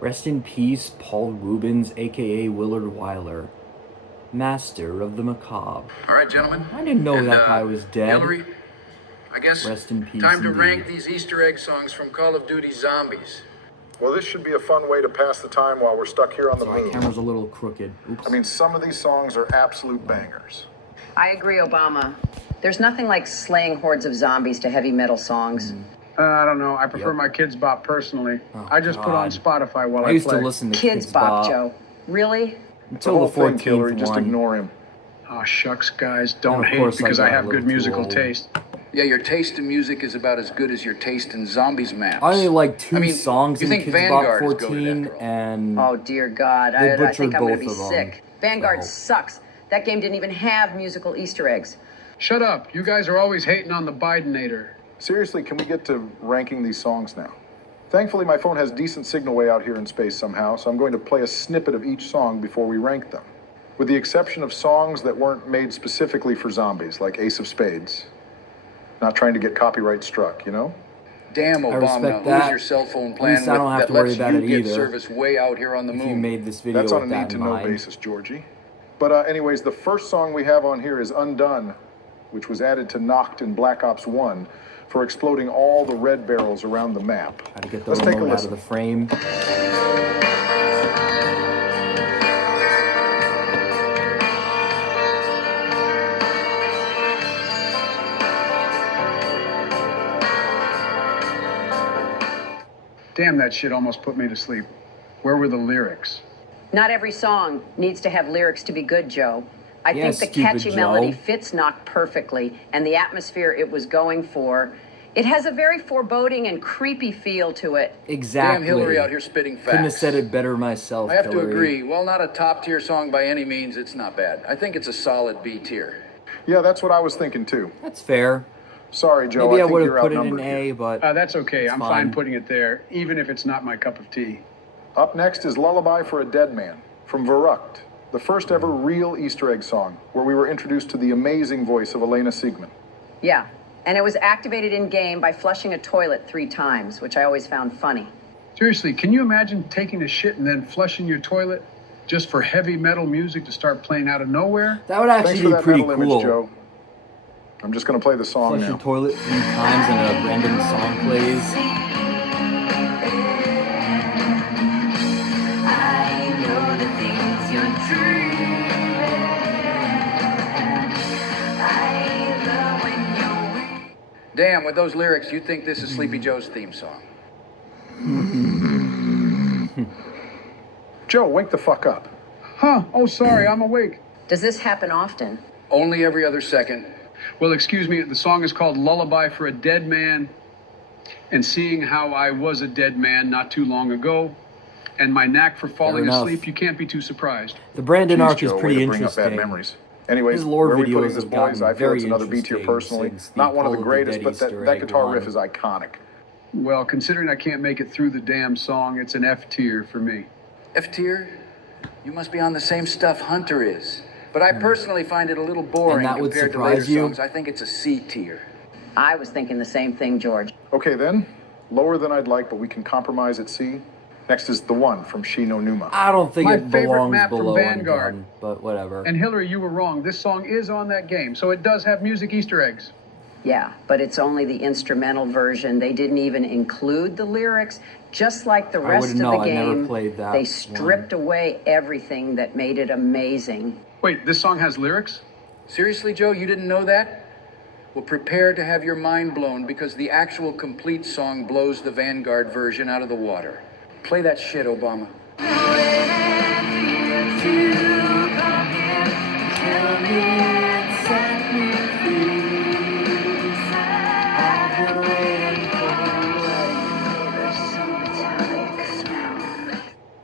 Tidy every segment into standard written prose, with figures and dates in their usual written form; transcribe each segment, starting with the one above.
Rest in peace, Paul Rubens, aka Willard Wyler, master of the macabre. All right, gentlemen. I didn't know And, that guy was dead. Hillary, I guess Rest in peace, time to indeed. rank these Easter egg songs from Call of Duty Zombies. Well, this should be a fun way to pass the time while we're stuck here on the Sorry, moon. camera's a little crooked. Oops. I mean, some of these songs are absolute bangers. I agree, Obama. There's nothing like slaying hordes of zombies to heavy metal songs. I don't know. I prefer my Kids Bop personally. Oh, I just put on God. Spotify while I I used play. to listen to Kids Bop, Joe. Really? The until whole the thing, 14th Hillary, just one. ignore him. Oh, shucks, guys. And Don't of hate course I because got I a have little good too musical old. taste. Yeah, your taste in music is about as good as your taste in zombies maps. I only like two I mean, songs you in think Kids Vanguard Bop is goated 14, after all. and Oh, dear God. They I butchered think I'm going to both be of them, sick. Vanguard so. sucks. That game didn't even have musical Easter eggs. Shut up. You guys are always hating on the Bidenator. Seriously, can we get to ranking these songs now? Thankfully, my phone has decent signal way out here in space somehow, so I'm going to play a snippet of each song before we rank them. With the exception of songs that weren't made specifically for zombies, like Ace of Spades. Not trying to get copyright struck, you know? Damn, I Obama, respect who's that. your cell phone At plan least I don't have that to worry lets about you it get either. service way out here on the if moon? you made this video That's on a with that in need-to-know mind. basis, Georgie. But anyways, the first song we have on here is Undone, which was added to Noct in Black Ops 1 for exploding all the red barrels around the map. How to get the Let's take a remote out of listen. the frame. Damn, that shit almost put me to sleep. Where were the lyrics? Not every song needs to have lyrics to be good, Joe. I Yes, think the stupid catchy Joe. melody fits Knock perfectly, and the atmosphere it was going for. It has a very foreboding and creepy feel to it. Exactly. Damn Hillary out here spitting facts. Couldn't have said it better myself, I have to Hillary. agree. While not a top-tier song by any means, it's not bad. I think it's a solid B tier. Yeah, that's what I was thinking too. That's fair. Sorry, Joe, Maybe I think would you're have put it in outnumbered A, here. but That's okay. I'm fine. fine putting it there, even if it's not my cup of tea. Up next is Lullaby for a Dead Man from Verrucht, the first ever real Easter egg song, where we were introduced to the amazing voice of Elena Siegman. Yeah, and it was activated in-game by flushing a toilet 3 times, which I always found funny. Seriously, can you imagine taking a shit and then flushing your toilet just for heavy metal music to start playing out of nowhere? that would Thanks actually for be that pretty metal cool. image, Joe. I'm just going to play the song Flush now. your toilet 3 times and a random song plays. Damn, with those lyrics, you think this is Sleepy Joe's theme song. Joe, wake the fuck up. Huh? Oh, sorry, I'm awake. Does this happen often? Only every other second. Well, excuse me, the song is called Lullaby for a Dead Man. And seeing how I was a dead man not too long ago, and my knack for falling enough. asleep, you can't be too surprised. The Brandon Jeez, arc is Joe, way pretty to bring up bad interesting. memories. Anyways, His lore where are we videos putting this, have boys? gotten I feel very it's another B tier interesting personally. since the Not one of the Call of the greatest, Dead but that Easter that egg guitar riff one. is iconic. Well, considering I can't make it through the damn song, it's an F tier for me. F tier? You must be on the same stuff Hunter is. But I personally find it a little boring that would compared to later surprise you? songs. I think it's a C tier. I was thinking the same thing, George. Okay then, lower than I'd like, but we can compromise at C. Next is The One from Shi no Numa. I don't think My it favorite belongs map from below Vanguard. Undone, but whatever. And Hillary, you were wrong. This song is on that game, so it does have music Easter eggs. Yeah, but it's only the instrumental version. They didn't even include the lyrics. Just like the rest of wouldn't the know. I never game, played that they one. stripped away everything that made it amazing. Wait, this song has lyrics? Seriously, Joe, you didn't know that? Well, prepare to have your mind blown because the actual complete song blows the Vanguard version out of the water. Play that shit, Obama.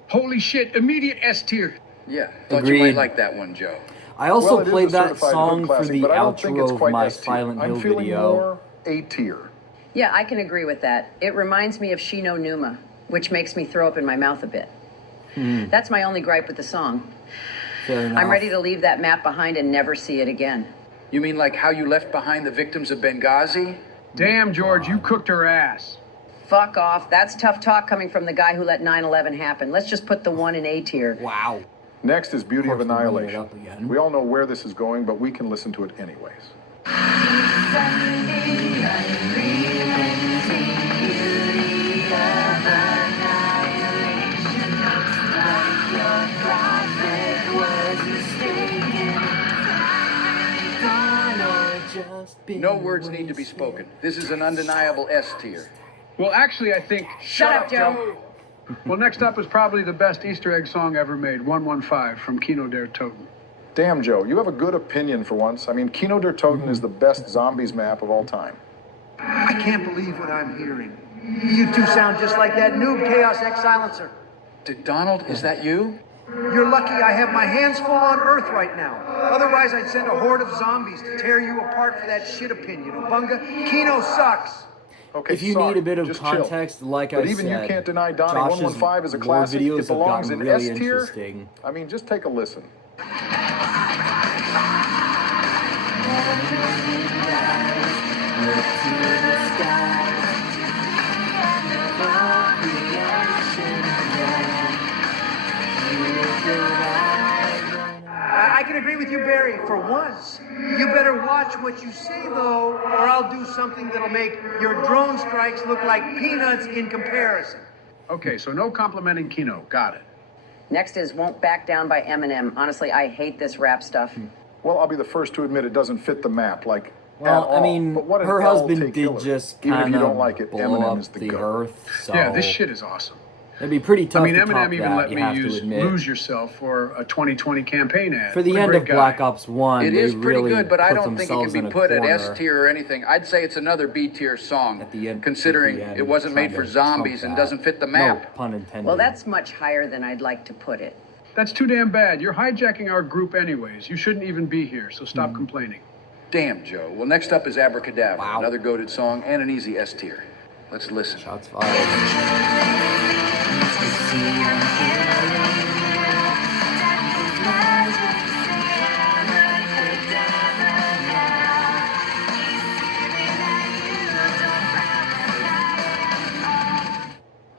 Holy shit, immediate S tier. Yeah, thought you Agreed. might like that one, Joe. I also Well, it is played a that certified song hood for classic, the but I don't think it's outro of quite my S tier. Silent Hill I'm feeling video. more A tier. Yeah, I can agree with that. It reminds me of Shi no Numa, which makes me throw up in my mouth a bit. That's my only gripe with the song. Fair enough. I'm ready to leave that map behind and never see it again. You mean like how you left behind the victims of Benghazi? Damn, George, you cooked her ass. Fuck off. That's tough talk coming from the guy who let 9/11 happen. Let's just put the one in A tier. Wow. Next is Beauty of Of course, we're bringing it Annihilation. up again. We all know where this is going, but we can listen to it anyways. No words need to be spoken. This is an undeniable S tier. Well, actually, I think. Shut up, Joe. Well, next up is probably the best Easter egg song ever made, 115 from Kino der Toten. Damn, Joe, you have a good opinion for once. I mean, Kino der Toten is the best zombies map of all time. I can't believe what I'm hearing. You two sound just like that noob Chaos X silencer. Donald, is that you? You're lucky I have my hands full on Earth right now. Otherwise, I'd send a horde of zombies to tear you apart for that shit opinion. Obunga, Kino sucks. Okay, If you sorry, need a bit of just chill. context, like But I even said, you can't deny Donnie Josh's 115 is a lore classic. videos It have belongs gotten in really S tier. interesting. I mean, just take a listen. I can agree with you, Barry, for once. You better watch what you say, though, or I'll do something that'll make your drone strikes look like peanuts in comparison. Okay, so no complimenting Kino. Got it. Next is Won't Back Down by Eminem. Honestly, I hate this rap stuff. Well, I'll be the first to admit it doesn't fit the map, like, at Well, I all. mean, But what an her L husband take did Hillary. just Even if kind you don't of like it, blow Eminem up is the the goat. earth, so Yeah, this shit is awesome. it'd be pretty tough I mean, to top Eminem even that, let you me have to use admit. Lose Yourself for a 2020 campaign ad. For the What a end great of guy. Black Ops 1, It they is pretty really good, but I put don't think it can themselves be in a put at S corner. tier or anything. I'd say it's another B tier song, At the end- considering at the end, it wasn't made trying for to zombies trump and that. doesn't fit the No map. pun intended. Well, that's much higher than I'd like to put it. That's too damn bad. You're hijacking our group anyways. You shouldn't even be here, so stop complaining. Damn, Joe. Well, next up is Abracadabra, Wow. another goated song and an easy S tier. Let's listen. Shots fired.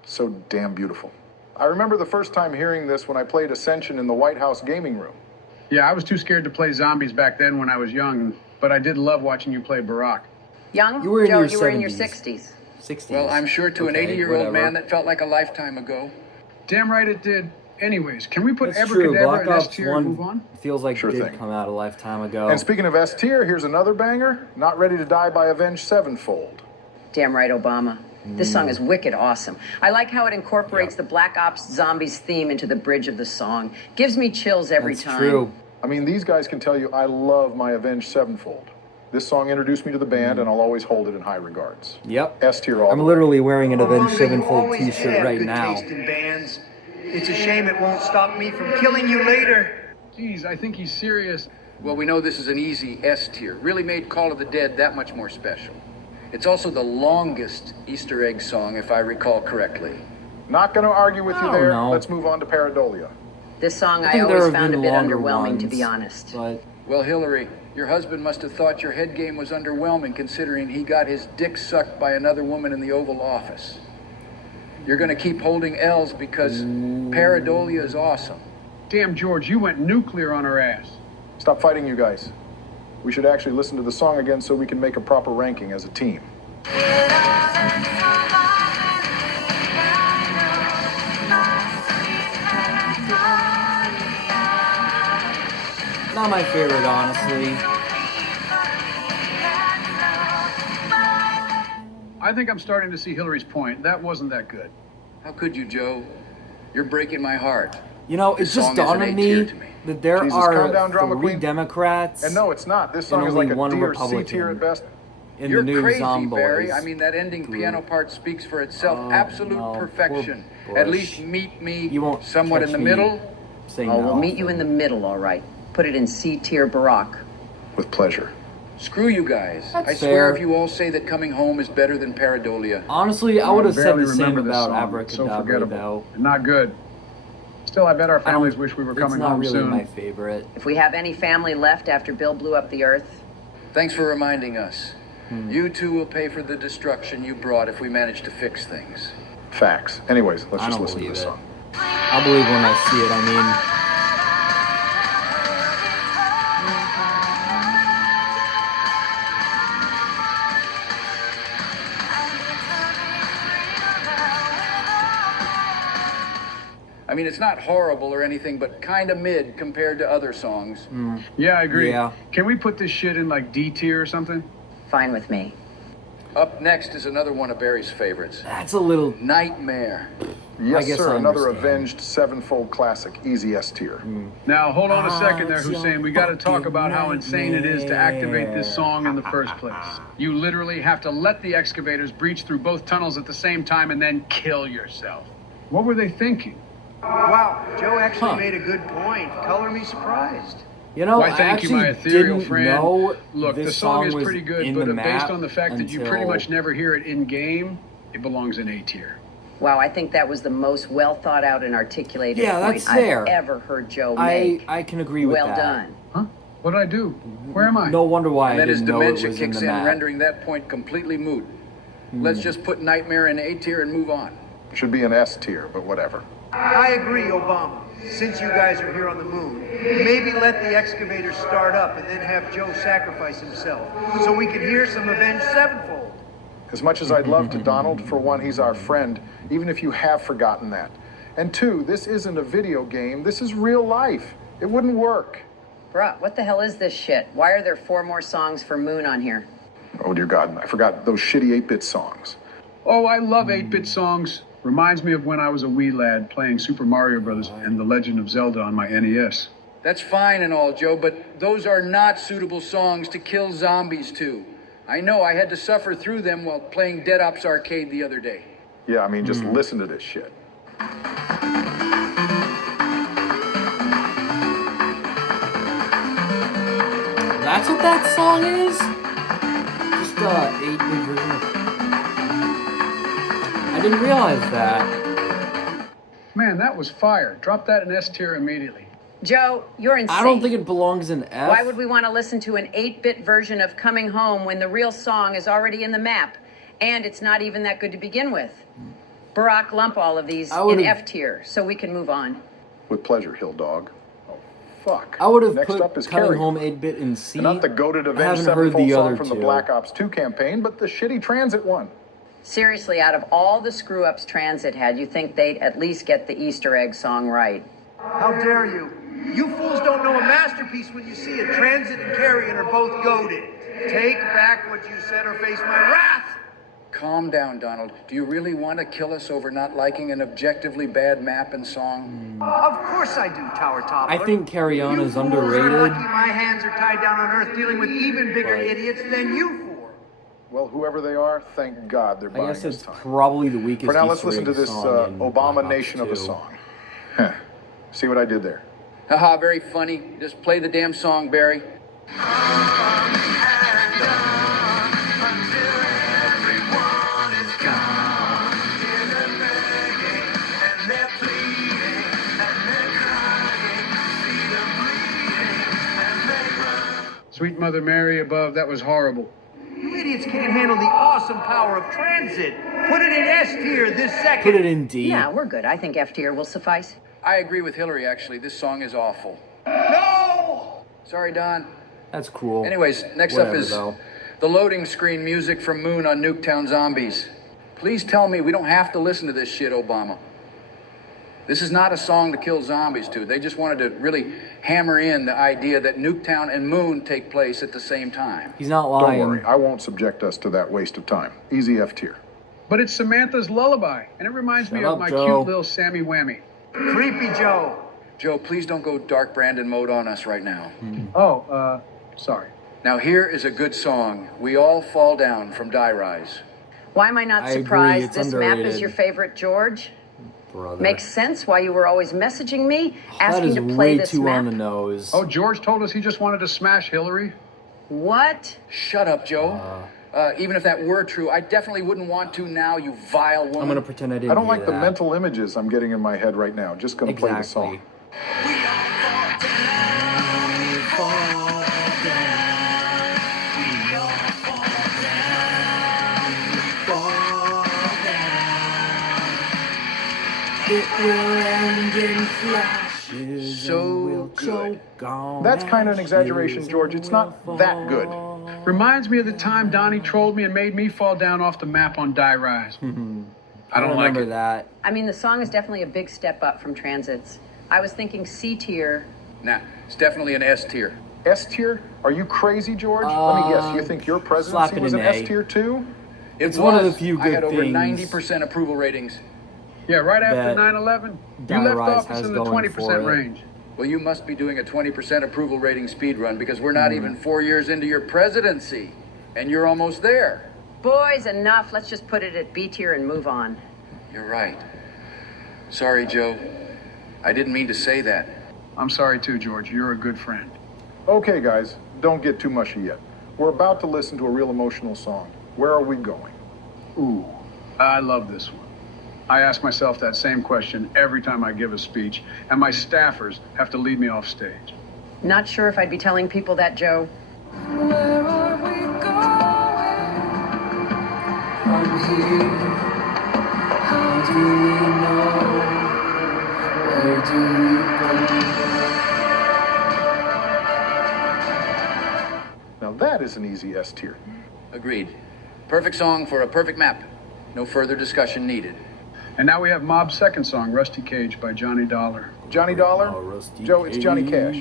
So damn beautiful. I remember the first time hearing this when I played Ascension in the White House gaming room. Yeah, I was too scared to play zombies back then when I was young, but I did love watching you play Barack. Young? You were in Joe, your you were in your 70s. 60s. 60s. Well, I'm sure to an Okay, 80-year-old whatever. man that felt like a lifetime ago. Damn right it did. Anyways, can we put That's true. Abracadabra Black in S Ops tier and move 1 on? feels like Sure it did thing. come out a lifetime ago. And speaking of S tier, here's another banger, Not Ready to Die by Avenged Sevenfold. Damn right, Obama. This song is wicked awesome. I like how it incorporates the Black Ops Zombies theme into the bridge of the song. Gives me chills every That's time. true. I mean, these guys can tell you I love my Avenged Sevenfold. This song introduced me to the band, and I'll always hold it in high regards. Yep. S tier all I'm the way. literally wearing an Avenged Obunga, you Sevenfold always t-shirt have right good now. taste in bands. It's a shame it won't stop me from killing you later. Jeez, I think he's serious. Well, we know this is an easy S tier. Really made Call of the Dead that much more special. It's also the longest Easter egg song, if I recall correctly. Not going to argue with you Oh, there. no. Let's move on to Paradolia. This song I think there always have found a been bit longer underwhelming, to ones, be honest. But Well, Hillary, your husband must have thought your head game was underwhelming considering he got his dick sucked by another woman in the Oval Office. You're going to keep holding L's because Paradolia is awesome. Damn, George, you went nuclear on her ass. Stop fighting, you guys. We should actually listen to the song again so we can make a proper ranking as a team. not my favorite, honestly. I think I'm starting to see Hillary's point. That wasn't that good. How could you, Joe? You're breaking my heart. You know, it This just song is an dawned on A me tier to me. that there Jesus, calm are down, drama 3 queen. Democrats And no, it's not. This song And is like only a one D or C Republican. tier at best. in You're the new crazy, Zomboys. Barry. I mean, that ending group. piano part speaks for itself. Oh, Absolute no, perfection. poor At Bush. least meet me You won't somewhat in catch the me middle. saying Oh, that we'll meet you often. in the middle, all right. Put it in C tier Barack. With pleasure. Screw you guys. That's I swear fair. if you all say that Coming Home is better than Paradolia. Honestly, I would have said barely the same remember this about song. It's so Abracadabra, forgettable. though. And not good. Still, I bet our families wish we were It's coming not home really soon. my favorite. If we have any family left after Bill blew up the earth, Thanks for reminding us. You two will pay for the destruction you brought if we manage to fix things. Facts. Anyways, let's I just don't listen to believe this it. song. I'll believe when I see it. I mean, I mean, it's not horrible or anything, but kind of mid compared to other songs. Yeah, I agree. Yeah. Can we put this shit in like D tier or something? Fine with me. Up next is another one of Barry's favorites, that's a little. Nightmare. Yes, guess sir. I Another understand. avenged sevenfold classic. Easy S tier. Now, hold on a second there, it's your Hussein. We got to talk fucking about how insane it is to activate this nightmare. song in the first place. You literally have to let the excavators breach through both tunnels at the same time and then kill yourself. What were they thinking? Wow, Joe actually Huh. made a good point. Color me surprised. You know, Why, I thank you, my actually ethereal didn't friend. know Look, this the song is was pretty good, in but the based map on the fact that you pretty until- much never hear it in game, it belongs in A tier. Wow, I think that was the most well thought out and articulated Yeah, point that's fair. I've ever heard Joe make. I can agree with well that. done. Huh? What did I do? Where am I? No wonder why And I then his didn't know it dementia was in kicks the in, map. rendering that point completely moot. Let's just put Nightmare in A tier and move on. Should be an S tier, but whatever. I agree, Obama. Since you guys are here on the moon, maybe let the excavator start up and then have Joe sacrifice himself so we can hear some Avenged Sevenfold. As much as I'd love to, Donald, for one, he's our friend, even if you have forgotten that. And two, this isn't a video game, this is real life. It wouldn't work. Bruh, what the hell is this shit? Why are there 4 more songs for Moon on here? Oh dear God, I forgot those shitty 8-bit songs. Oh, I love 8-bit songs. Reminds me of when I was a wee lad playing Super Mario Brothers and The Legend of Zelda on my NES. That's fine and all, Joe, but those are not suitable songs to kill zombies to. I know I had to suffer through them while playing Dead Ops Arcade the other day. Yeah, I mean, just listen to this shit. That's what that song is? Just a 8-bit version of... I didn't realize that. Man, that was fire. Drop that in S tier immediately. Joe, you're insane. I don't think it belongs in F. Why would we want to listen to an 8-bit version of Coming Home when the real song is already in the map? And it's not even that good to begin with. Barack, lump all of these I in would've- F tier so we can move on. With pleasure, Hill Dog. Oh, fuck. I would have Next put up is Coming Carry. Home 8-bit in C. And not the goated I Avenged haven't heard Sevenfold the song other from the two. Black Ops 2 campaign, but the shitty Transit one. Seriously, out of all the screw-ups Transit had, you think they'd at least get the Easter egg song right. How dare you? You fools don't know a masterpiece when you see it. Transit and Carrion are both goaded. Take back what you said or face my wrath. Calm down, Donald. Do you really want to kill us over not liking an objectively bad map and song? Of course I do, Tower Top. I think Carry On You is fools underrated. Are lucky my hands are tied down on Earth dealing with even bigger Right. idiots than you four. Well, whoever they are, thank God they're I buying guess us it's time. probably the weakest For now, let's Easter listen to egg this song in Obama Black Ops Nation of a 2. song. Huh. See what I did there? Haha, very funny. Just play the damn song, Barry. Sweet Mother Mary above, that was horrible. You idiots can't handle the awesome power of Transit. Put it in S tier this second. Put it in D. Yeah, we're good. I think F tier will suffice. I agree with Hillary, actually. This song is awful. No! Sorry, Don. That's cool. Anyways, next Whatever, up is though. the loading screen music from Moon on Nuketown Zombies. Please tell me we don't have to listen to this shit, Obama. This is not a song to kill zombies to. They just wanted to really hammer in the idea that Nuketown and Moon take place at the same time. He's not Don't lying. worry, I won't subject us to that waste of time. Easy F tier. But it's Samantha's lullaby, and it reminds me Shut of up, my Joe. cute little Sammy Whammy. Creepy Joe. Joe, please don't go Dark Brandon mode on us right now. Oh, sorry. Now here is a good song. We All Fall Down from Die Rise. Why am I not I agree, surprised it's this map underrated. is your favorite, George? Brother. Makes sense why you were always messaging me, That asking is to play way this too map. on the nose. Oh, George told us he just wanted to smash Hillary. What? Shut up, Joe. Even if that were true, I definitely wouldn't want to now, you vile woman. I'm gonna pretend I didn't I don't hear like the that. mental images I'm getting in my head right now. Just gonna play the song. will end in flashes. So we'll good. choke on That's kind of an exaggeration, ashes George. It's not and that good. fall. Reminds me of the time Donnie trolled me and made me fall down off the map on Die Rise. I don't like remember it. that. I mean, the song is definitely a big step up from Transit's. I was thinking C tier. Nah, it's definitely an S tier. S tier? Are you crazy, George? Let me guess. You think your slap presidency it was an an A. S tier too? It's one of the few I had good over things 90% approval ratings. Yeah, right after that 9/11, you Die left Rise office has in the going 20% for it. range. Well, you must be doing a 20% approval rating speed run because we're not even 4 years into your presidency, and you're almost there. Boys, enough. Let's just put it at B tier and move on. You're right. Sorry, Joe. I didn't mean to say that. I'm sorry too, George. You're a good friend. Okay, guys, don't get too mushy yet. We're about to listen to a real emotional song. Where are we going? Ooh, I love this one. I ask myself that same question every time I give a speech, and my staffers have to lead me off stage. Not sure if I'd be telling people that, Joe. Where are we going from here? How do we know? Where do we go? Now that is an easy S tier. Agreed. Perfect song for a perfect map. No further discussion needed. And now we have Mob's second song, Rusty Cage by Johnny Dollar. Johnny Dollar? Oh, Rusty Joe, it's Johnny Cash.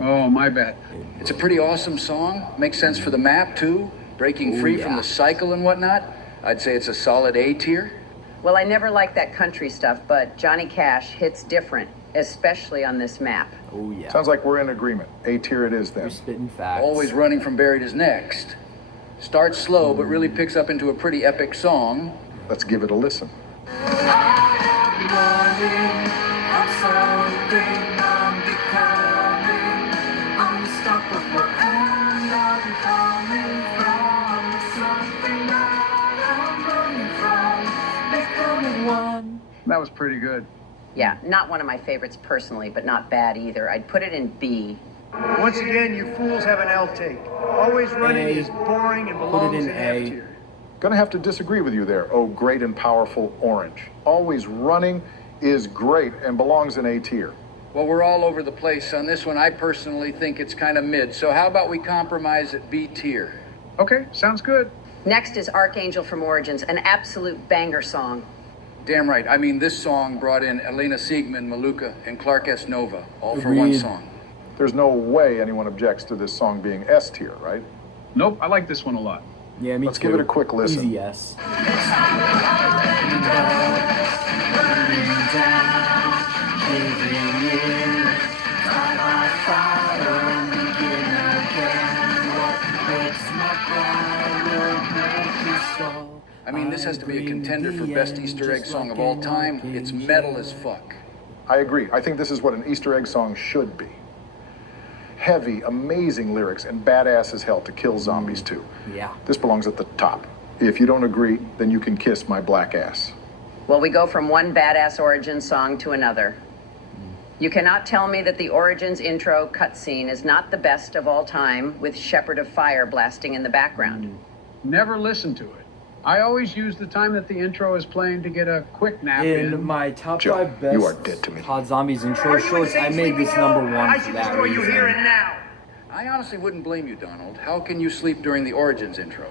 Oh, my bad. It's a pretty awesome song. Makes sense for the map, too. Breaking free from yeah. the cycle and whatnot. I'd say it's a solid A tier. Well, I never liked that country stuff, but Johnny Cash hits different, especially on this map. Oh yeah. Sounds like we're in agreement. A tier it is then. You're spitting facts. Always running from Buried is next. Starts slow, but really picks up into a pretty epic song. Let's give it a listen. That was pretty good. Yeah, not one of my favorites personally, but not bad either. I'd put it in B. Once again, you fools have an L take. Always running A. is boring and Put it belongs in in A. F tier. Gonna have to disagree with you there, oh great and powerful orange. Always running is great and belongs in A tier. Well, we're all over the place on this one. I personally think it's kind of mid. So how about we compromise at B tier? Okay, sounds good. Next is Archangel from Origins, an absolute banger song. Damn right. I mean, this song brought in Elena Siegman, Maluka, and Clark S. Nova, all for one Agreed. song. There's no way anyone objects to this song being S tier, right? Nope, I like this one a lot. Yeah, me Let's too. give it a quick listen. Easy yes. I mean, this has to be a contender for best Easter egg song of all time. It's metal as fuck. I agree. I think this is what an Easter egg song should be. Heavy, amazing lyrics, and badass as hell to kill zombies too. Yeah. This belongs at the top. If you don't agree, then you can kiss my black ass. Well, we go from one badass Origins song to another. You cannot tell me that the Origins intro cutscene is not the best of all time, with Shepherd of Fire blasting in the background. Never listen to it. I always use the time that the intro is playing to get a quick nap In in. my top Joe, 5 best you are dead to me. COD Zombies intro Are you shorts, I insane, made this Sleepy number Joe? 1 I for should that destroy you reason. here and now. I honestly wouldn't blame you, Donald. How can you sleep during the Origins intro?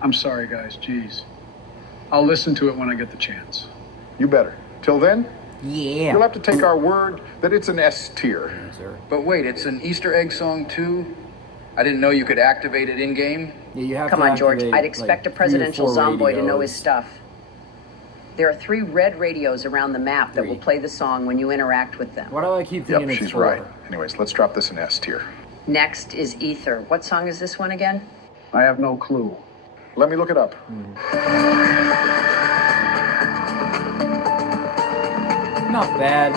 I'm sorry, guys. Jeez. I'll listen to it when I get the chance. You better. Till then, Yeah. you'll have to take our word that it's an S tier. Sir. But wait, it's an Easter egg song too? I didn't know you could activate it in-game. Yeah, you have Come to on, George. activate, I'd expect like, a presidential 3 or 4 zomboy to know his radios. stuff. There are 3 red radios around the map that 3. will play the song when you interact with them. Why do I keep thinking Yep, it's she's 4? right. Anyways, let's drop this in S tier. Next is Ether. What song is this one again? I have no clue. Let me look it up. Not bad.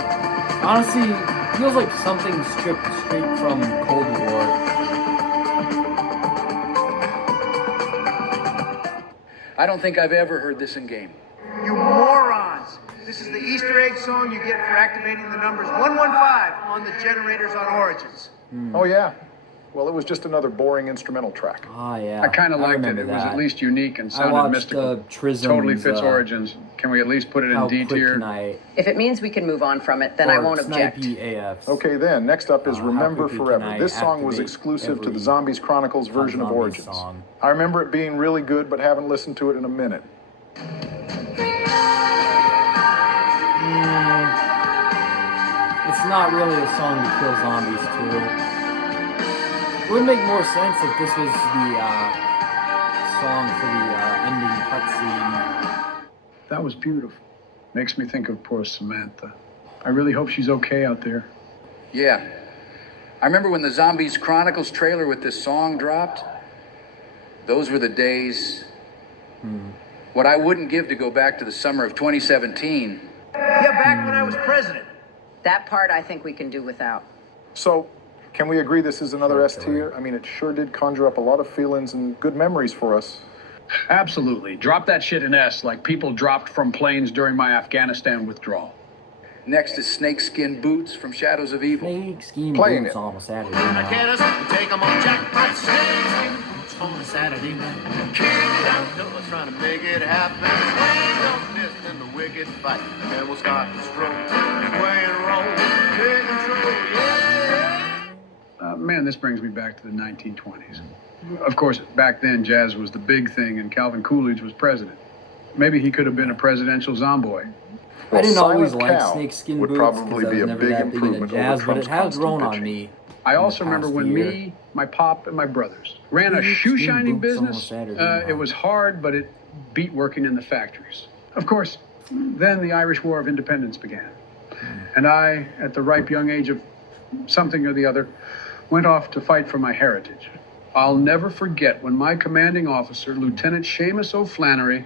Honestly, feels like something stripped straight from Cold War. I don't think I've ever heard this in-game. You morons! This is the Easter egg song you get for activating the numbers 115 on the generators on Origins. Oh yeah, Well, it was just another boring instrumental track. Ah, yeah. I kind of liked it. remember It was that. at least unique and I sounded watched mystical. Trism's, Totally fits Origins. Can we at least put it How in D Quick tier? Can I... If it means we can move on from it, then I or won't object. Snipey AFs. Okay, then, next up is How Remember quickly Forever. can I This song was activate exclusive to the every Zombies Chronicles version of Zombies Origins. song? I remember it being really good, but haven't listened to it in a minute. It's not really a song to kill zombies to. It would make more sense if this was the song for the ending cutscene. That was beautiful. Makes me think of poor Samantha. I really hope she's okay out there. Yeah. I remember when the Zombies Chronicles trailer with this song dropped. Those were the days. What I wouldn't give to go back to the summer of 2017. Yeah, back when I was president. That part I think we can do without. So, can we agree this is another S tier? I mean, it sure did conjure up a lot of feelings and good memories for us. Absolutely. Drop that shit in S like people dropped from planes during my Afghanistan withdrawal. Next is Snakeskin Boots from Shadows of Evil. Snake Scheme Playing Boots it. on a Saturday Get night. us, take 'em on jackpot, snakes, boots on a Saturday night. Kick it out, fellas trying to make it happen. Swing, don't miss in the wicked fight. And then we'll start to stroll, sway and roll, take control, yeah. Man, this brings me back to the 1920s. Of course, back then, jazz was the big thing and Calvin Coolidge was president. Maybe he could have been a presidential zomboy. I didn't always Silent like Cow Snakeskin would Boots probably because I be was a never big that big into improvement jazz, over but it Trump's has constant grown on bitching. me. I in the also remember past when year. me, my pop, and my brothers ran a Snakeskin shoe shining Boots on a business. Saturday night. It was hard, but it beat working in the factories. Of course, then the Irish War of Independence began. And I, at the ripe young age of something or the other, went off to fight for my heritage. I'll never forget when my commanding officer, Lieutenant Seamus O'Flannery,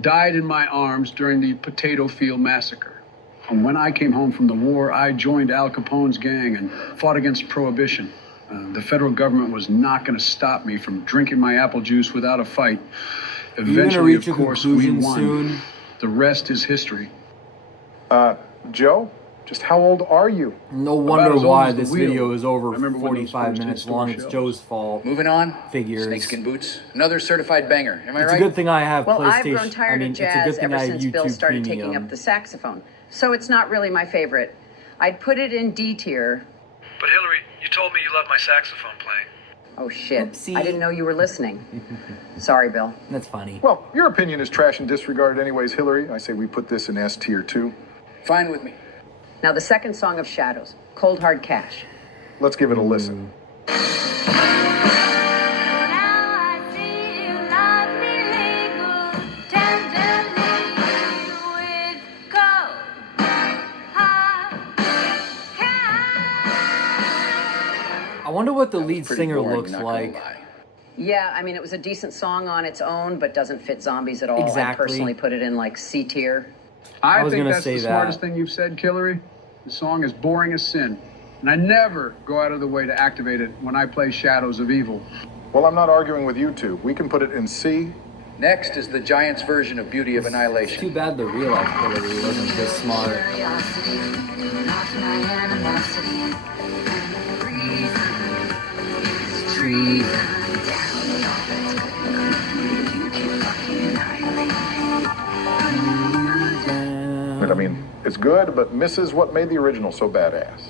died in my arms during the Potato Field Massacre. And when I came home from the war, I joined Al Capone's gang and fought against Prohibition. The federal government was not going to stop me from drinking my apple juice without a fight. You're gonna Eventually, reach of a course, we conclusion won. soon. The rest is history. Joe, just how old are you? No About wonder as old why as the this wheel. video is over I remember when those 45 first minutes in-store long. It's shows. Joe's fault. Moving on. Figures. Snakeskin Boots. Another certified banger. Am I It's right? a good thing I have Well, PlayStation. I've grown tired I mean, of it's a good jazz thing ever I have since YouTube Bill started Premium. taking up the saxophone. So it's not really my favorite. I'd put it in D tier. But Hillary, you told me you loved my saxophone playing. Oh shit. Oopsie. I didn't know you were listening. Sorry, Bill. That's funny. Well, your opinion is trash and disregarded anyways, Hillary. I say we put this in S tier too. Fine with me. Now the second song of Shadows, Cold Hard Cash. Let's give it a listen. I wonder what the lead Pretty singer boring, looks not gonna like. lie. Yeah, I mean, it was a decent song on its own, but doesn't fit zombies at all. I Exactly. personally put it in like C tier. I was think gonna that's say the that. smartest thing you've said, Hillary. The song is boring as sin. And I never go out of the way to activate it when I play Shadows of Evil. Well, I'm not arguing with you two. We can put it in C. Next is the Giants' version of Beauty of Too Annihilation. bad the real life Hillary wasn't this smart. But I mean, it's good, but misses what made the original so badass.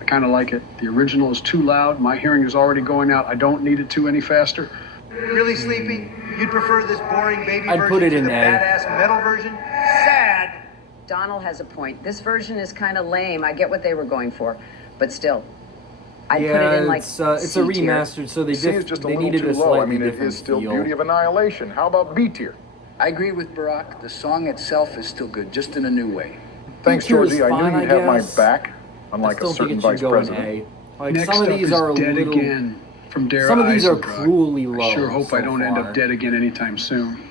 I kind of like it. The original is too loud. My hearing is already going out. I don't need it to any faster. Really sleepy? You'd prefer this boring baby I'd version put it to in the A. badass metal version? Sad. Donald has a point. This version is kind of lame. I get what they were going for, but still, I'd put it in like it's a C tier. remastered, so they C is just a they little needed too a low. slightly I mean, it different is still feel. Beauty of Annihilation. How about B tier? I agree with Barack. The song itself is still good, just in a new way. Thanks, B tier is Georgie. I fine, knew you'd have my guess. back, I unlike still a think certain it should vice go president. in A. Like Next some of up these is are a Dead little. Again from Dara Some of these are Eisendrath. cruelly low. I sure hope so I don't end far. up dead again anytime soon.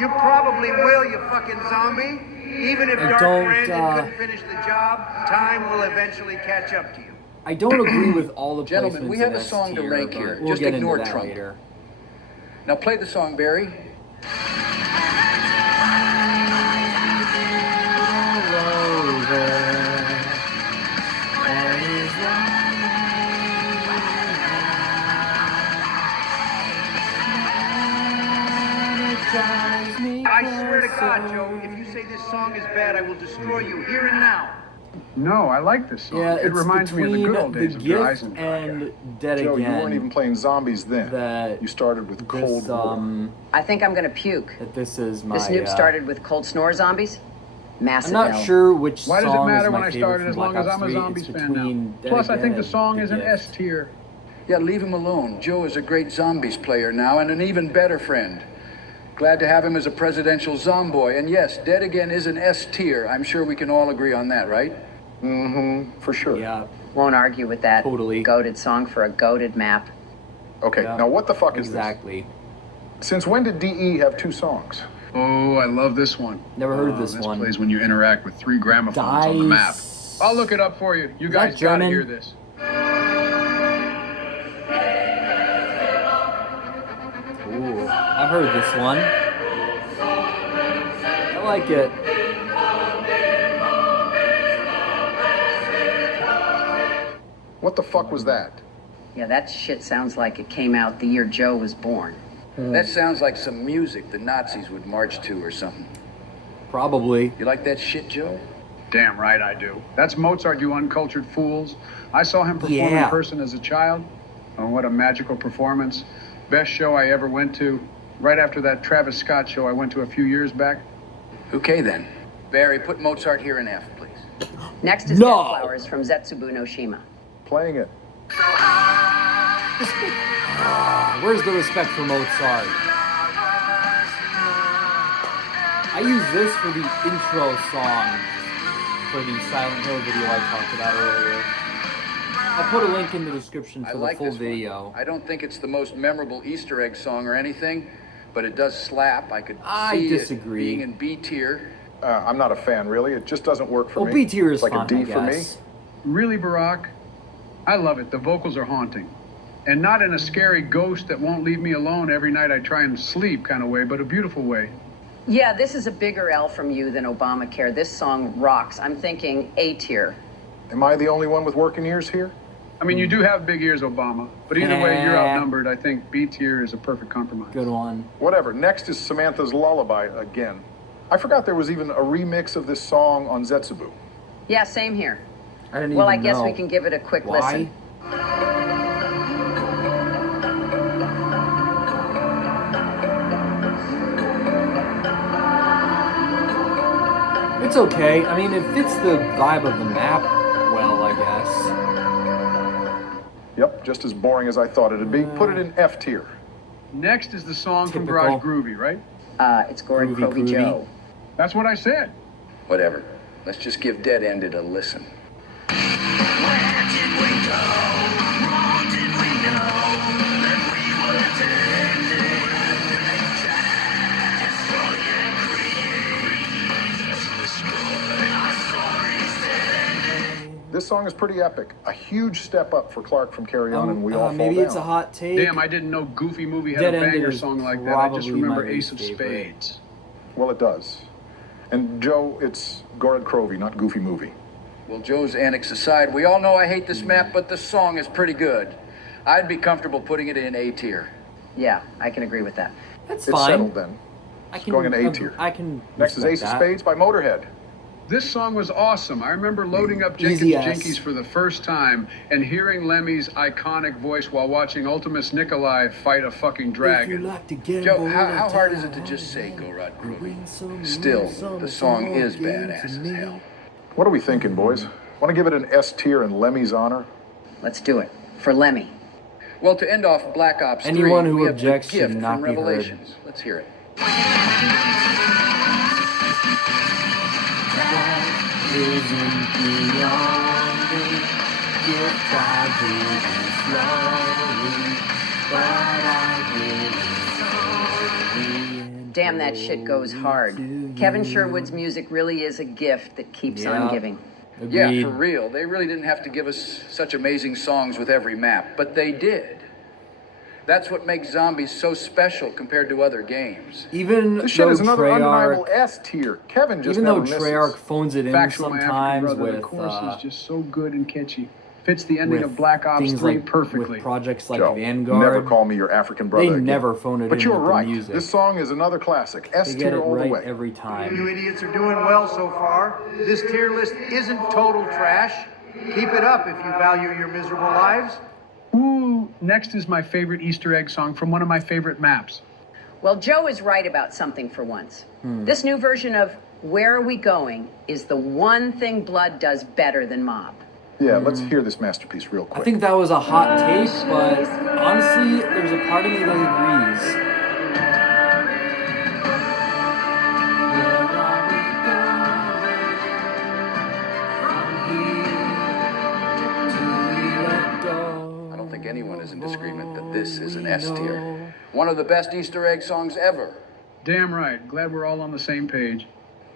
You probably will, you fucking zombie. Even if I Dark don't, Brandon couldn't finish the job, time will eventually catch up to you. I don't agree with all the Gentlemen, placements we have in a song to S-tier, rank but here. We'll Just get ignore into that Trump. later. Now play the song, Barry. drives me I swear to God, closer. Joe, if you say this song is bad, I will destroy you here and now. No, I like this song. Yeah, it it's reminds me of the between good old days The of Gift Dreisenberg. and Dead Joe, Again. you weren't even playing zombies then. that You started with Cold this, War. I think I'm gonna puke. that this is my. This noob started with cold snore zombies? Massive I'm not hell. sure which Why does it song matter is when my I favorite started from as long Black as Ops I'm a 3. Zombies It's fan now? between Dead Plus, I Again think the and song The is an Gift. S tier. Yeah, leave him alone. Joe is a great zombies player now and an even better friend. Glad to have him as a presidential zomboy. And yes, Dead Again is an S tier. I'm sure we can all agree on that, right? Mm-hmm, for sure. Yeah. Won't argue with that. Totally. Goated song for a goated map. Okay, Yeah. now what the fuck is Exactly. this? Since when did DE have 2 songs? Oh, I love this one. Never heard this one. This plays when you interact with 3 gramophones on the map. Dice. I'll look it up for you. You Is guys that gotta German? hear this. Ooh, I've heard this one. I like it. What the fuck was that? Yeah, that shit sounds like it came out the year Joe was born. That sounds like some music the Nazis would march to or something. Probably. You like that shit, Joe? Damn right I do. That's Mozart, you uncultured fools. I saw him perform Yeah. in person as a child. Oh, what a magical performance. Best show I ever went to. Right after that Travis Scott show I went to a few years back. Okay then. Barry, put Mozart here in F, please. Next is No. Dead Flowers from Zetsubu no Shima. Playing it. Where's the respect for Mozart? I use this for the intro song for the Silent Hill video I talked about earlier. I'll put a link in the description I for like the full this video. one. I don't think it's the most memorable Easter egg song or anything, but it does slap. I could I see disagree. it being in B tier. I'm not a fan, really. It just doesn't work for Well, me. B tier is It's like fun, a D I for me. guess. Really, Barack? I love it. The vocals are haunting. And not in a scary ghost that won't leave me alone every night I try and sleep kind of way, but a beautiful way. Yeah, this is a bigger L from you than Obamacare. This song rocks. I'm thinking A tier. Am I the only one with working ears here? I mean, you do have big ears, Obama. But either way, you're Eh. outnumbered. I think B tier is a perfect compromise. Good one. Whatever. Next is Samantha's Lullaby again. I forgot there was even a remix of this song on Zetsubu. Yeah, same here. I didn't Well, I even guess know. we can give it a quick Why? listen. It's okay. I mean, it fits the vibe of the map well, I guess. Yep, just as boring as I thought it'd be. Put it in F tier. Next is the song from Typical. Garage Groovy, right? It's Gordon Groovy, Croby groovy. Joe. That's what I said. Whatever. Let's just give Dead Ended a listen. This song is pretty epic. A huge step up for Clark from Carry On, and we all fall maybe down. it's a hot take. Damn, I didn't know Goofy Movie had Dead a Ended banger is song like that. I just probably remember my Ace least of favorite. Spades. Well, it does. And Joe, it's Gorod Crovey, not Goofy Movie. Well, Joe's annex aside, we all know I hate this map, but the song is pretty good. I'd be comfortable putting it in A tier. Yeah, I can agree with that. That's It's fine. settled then. I It's can going in A tier. I can. Next is respect Ace of that. Spades by Motorhead. This song was awesome. I remember loading up Easy Jenkins S. Jinkies for the first time and hearing Lemmy's iconic voice while watching Ultimus Nikolai fight a fucking If you dragon. like to gamble Joe, how and hard is it to die, just say Go Rod Groovy? win some, Still, lose some, the it's song all is game badass to as me. hell. What are we thinking, boys? Want to give it an S tier in Lemmy's honor? Let's do it. For Lemmy. Well, to end off Black Ops 3, Anyone who we have objects The Gift should not from be heard. Revelations. Let's hear it. Isn't beyond the gift I give you slowly, but I give you slowly. Damn, that shit goes hard. Kevin Sherwood's music really is a gift that keeps on Yeah. giving. Yeah, Agreed. for real. They really didn't have to give us such amazing songs with every map, but they did. That's what makes Zombies so special compared to other games. Even This shit though is another undeniable Treyarch, S tier. Kevin just even though never misses. Treyarch phones it in Factual, my African sometimes brother. The with chorus is just so good and catchy. Fits the ending with of Black Ops things 3 like perfectly. with projects like Joe, Vanguard. never call me your African brother They again. never phone it But in you're with the right. music. This song is another classic. S They get tier it all the right way. every You time. idiots are doing well so far. This tier list isn't total trash. Keep it up if you value your miserable lives. Ooh, next is my favorite Easter egg song from one of my favorite maps. Well, Joe is right about something for once. This new version of Where Are We Going is the one thing Blood does better than Mob. Yeah, let's hear this masterpiece real quick. I think that was a hot take, but honestly, there's a part of me that agrees. I don't think anyone is in disagreement that this is an S tier. One of the best Easter egg songs ever. Damn right. Glad we're all on the same page.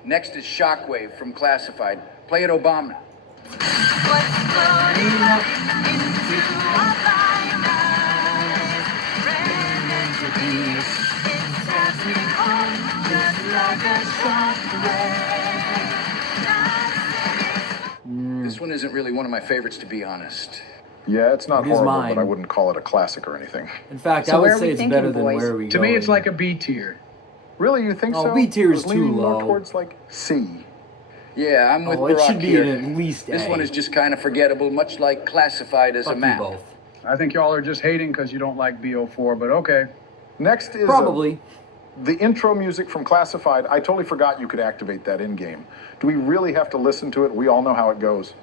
Next is Shockwave from Classified. Play it, Obama. This one isn't really one of my favorites, to be honest. Yeah, it's not It is horrible, mine. but I wouldn't call it a classic or anything. In fact, So I where would are say we it's thinking, better than boys? Where Are We To Going. me, it's like a B tier. Really, you think Oh, so? B tier is I was leaning too more low. towards like C. Yeah, I'm with Oh, it Barack should be here. at least This A. one is just kind of forgettable, much like Classified as Fuck a you map. both. I think y'all are just hating because you don't like BO4, but okay. Next is Probably. the intro music from Classified. I totally forgot you could activate that in-game. Do we really have to listen to it? We all know how it goes.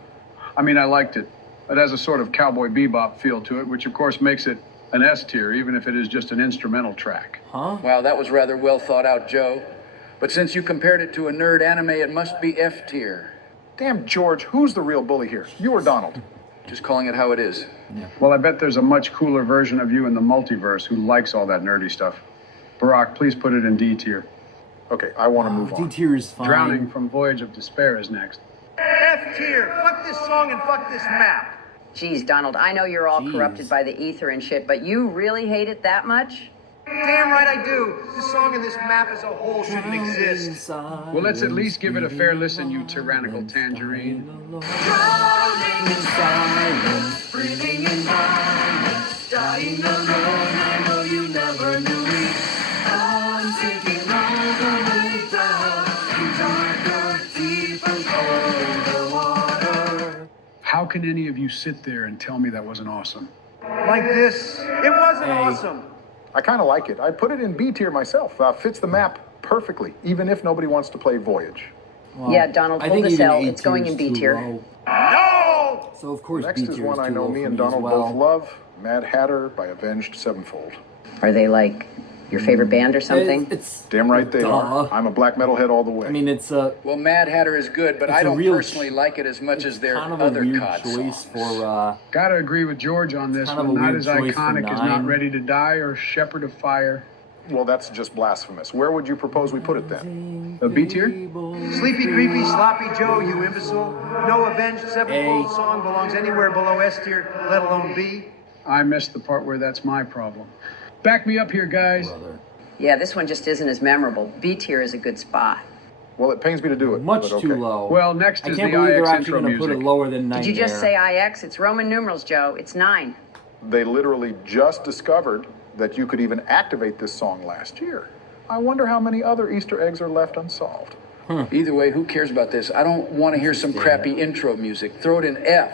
I mean, I liked it. It has a sort of cowboy bebop feel to it, which of course makes it an S tier, even if it is just an instrumental track. Huh? Wow, that was rather well thought out, Joe. But since you compared it to a nerd anime, it must be F tier. Damn, George, who's the real bully here? You or Donald? Just calling it how it is. Well, I bet there's a much cooler version of you in the multiverse who likes all that nerdy stuff. Barack, please put it in D tier. Okay, I want to move D on. tier is fine. Drowning from Voyage of Despair is next. F tier. Fuck this song and fuck this map. Geez, Donald, I know you're all Jeez. corrupted by the ether and shit, but you really hate it that much? Damn right I do. This song and this map as a whole shouldn't exist. Well, let's at least give it a fair listen, you tyrannical tangerine. How can any of you sit there and tell me that wasn't awesome? Like this. It wasn't Hey. awesome. I kind of like it. I put it in B tier myself. Fits the map perfectly, even if nobody wants to play Voyage. Well, Yeah, Donald, I hold think the even cell. A It's going tier in B is too tier. low. No! So of course Next B is tier one is I too know low me for and as Donald well. both love, Mad Hatter by Avenged Sevenfold. Are they like your favorite band or something? It's Damn right they Duh. are. I'm a black metalhead all the way. I mean, it's a Well, Mad Hatter is good, but It's I a don't real personally like it as much as their kind of a other weird COD choice songs. for Gotta agree with George on this Kind of one. a Not weird as choice for iconic as 9. Not Ready to Die or Shepherd of Fire. Well, that's just blasphemous. Where would you propose we put it then? A B tier? Sleepy, creepy, sloppy Joe, you imbecile. No Avenged Sevenfold A. song belongs anywhere below S tier, let alone B. I missed the part where that's my problem. Back me up here, guys. brother. Yeah, this one just isn't as memorable. B tier is a good spot. Well, it pains me to do it. Much but too okay. low. Well, next I is can't the believe they're IX actually intro going to put music. it lower than 9. Did you just say IX? It's Roman numerals, Joe. It's 9. They literally just discovered that you could even activate this song last year. I wonder how many other Easter eggs are left unsolved. Either way, who cares about this? I don't want to hear some crappy intro music. Throw it in F.